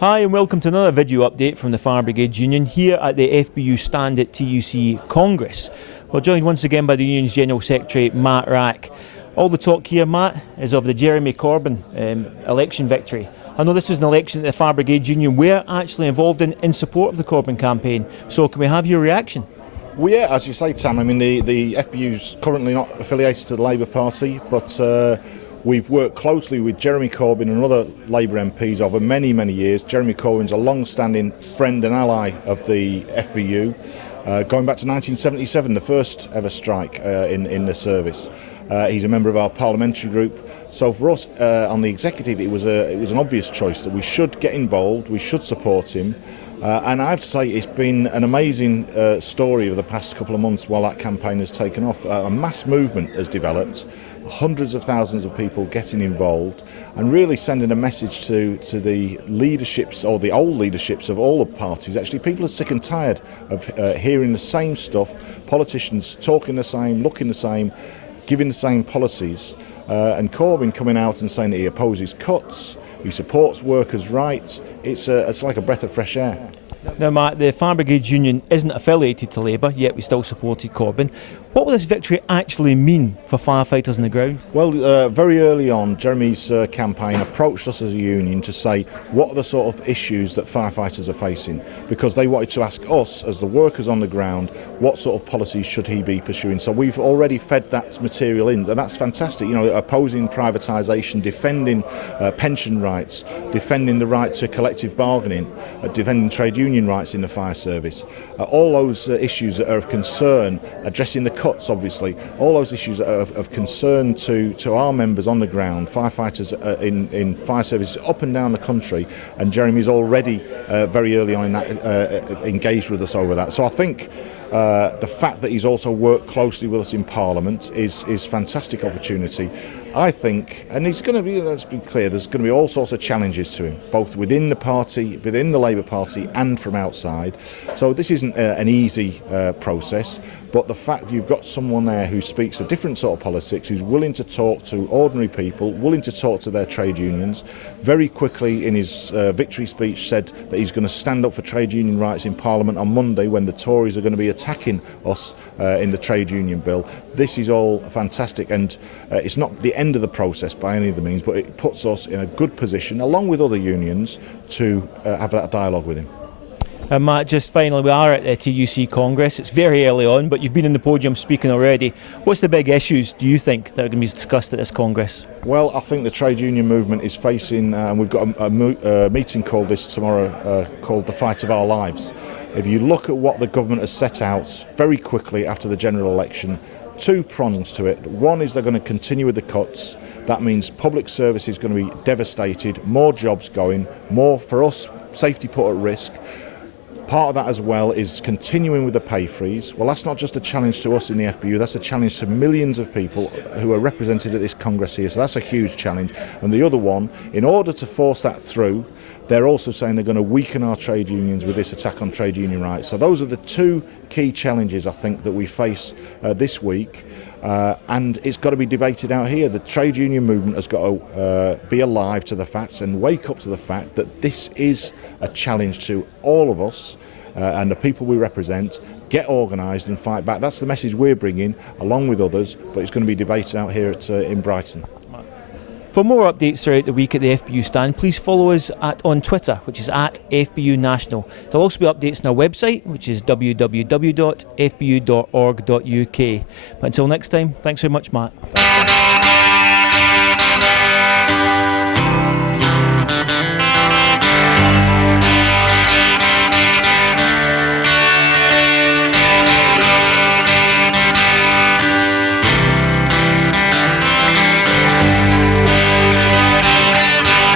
Hi and welcome to another video update from the Fire Brigades Union here at the FBU stand at TUC Congress. We're joined once again by the Union's General Secretary Matt Wrack. All the talk here, Matt, is of the Jeremy Corbyn election victory. I know this was an election that the Fire Brigades Union were actually involved in support of the Corbyn campaign, so can we have your reaction? Well, yeah, as you say, Tam, I mean the FBU's currently not affiliated to the Labour Party, but we've worked closely with Jeremy Corbyn and other Labour MPs over many, many years. Jeremy Corbyn's a long-standing friend and ally of the FBU, going back to 1977, the first ever strike in the service. He's a member of our parliamentary group. So for us on the executive, it was an obvious choice that we should get involved, we should support him. And I have to say it's been an amazing story of the past couple of months while that campaign has taken off. A mass movement has developed, hundreds of thousands of people getting involved and really sending a message to the leaderships, or the old leaderships of all the parties. Actually, people are sick and tired of hearing the same stuff, politicians talking the same, looking the same, giving the same policies, and Corbyn coming out and saying that he opposes cuts, he supports workers' rights. It's like a breath of fresh air. Now, Matt, the Fire Brigades Union isn't affiliated to Labour, yet we still supported Corbyn. What will this victory actually mean for firefighters on the ground? Well, very early on, Jeremy's campaign approached us as a union to say what are the sort of issues that firefighters are facing, because they wanted to ask us, as the workers on the ground, what sort of policies should he be pursuing. So we've already fed that material in, and that's fantastic. You know, opposing privatisation, defending pension rights, defending the right to collective bargaining, defending trade union rights in the fire service. All those issues that are of concern, addressing the cuts, obviously, all those issues that are of concern to our members on the ground, firefighters in fire services up and down the country, and Jeremy's already very early on in that engaged with us over that. So I think the fact that he's also worked closely with us in Parliament is fantastic opportunity. I think, and it's going to be, let's be clear, there's going to be all sorts of challenges to him, both within the party, within the Labour Party, and from outside. So this isn't an easy process, but the fact you've got someone there who speaks a different sort of politics, who's willing to talk to ordinary people, willing to talk to their trade unions, very quickly in his victory speech said that he's going to stand up for trade union rights in Parliament on Monday when the Tories are going to be attacking us in the trade union bill. This is all fantastic, and it's not the end of the process by any of the means, but it puts us in a good position, along with other unions, to have that dialogue with him. Matt, just finally, we are at the TUC Congress. It's very early on, but you've been in the podium speaking already. What's the big issues, do you think, that are going to be discussed at this Congress? Well, I think the trade union movement is facing, and we've got a meeting called this tomorrow, called The Fight of Our Lives. If you look at what the government has set out very quickly after the general election, two prongs to it. One is they're going to continue with the cuts. That means public service is going to be devastated, more jobs going, more, for us, safety put at risk. Part of that as well is continuing with the pay freeze. Well, that's not just a challenge to us in the FBU, that's a challenge to millions of people who are represented at this Congress here, so that's a huge challenge. And the other one, in order to force that through, they're also saying they're going to weaken our trade unions with this attack on trade union rights. So those are the two key challenges, I think, that we face this week. And it's got to be debated out here. The trade union movement has got to be alive to the facts and wake up to the fact that this is a challenge to all of us and the people we represent. Get organised and fight back. That's the message we're bringing, along with others, but it's going to be debated out here in Brighton. For more updates throughout the week at the FBU stand, please follow us on Twitter, which is at FBU National. There'll also be updates on our website, which is www.fbu.org.uk. But until next time, thanks very much, Matt.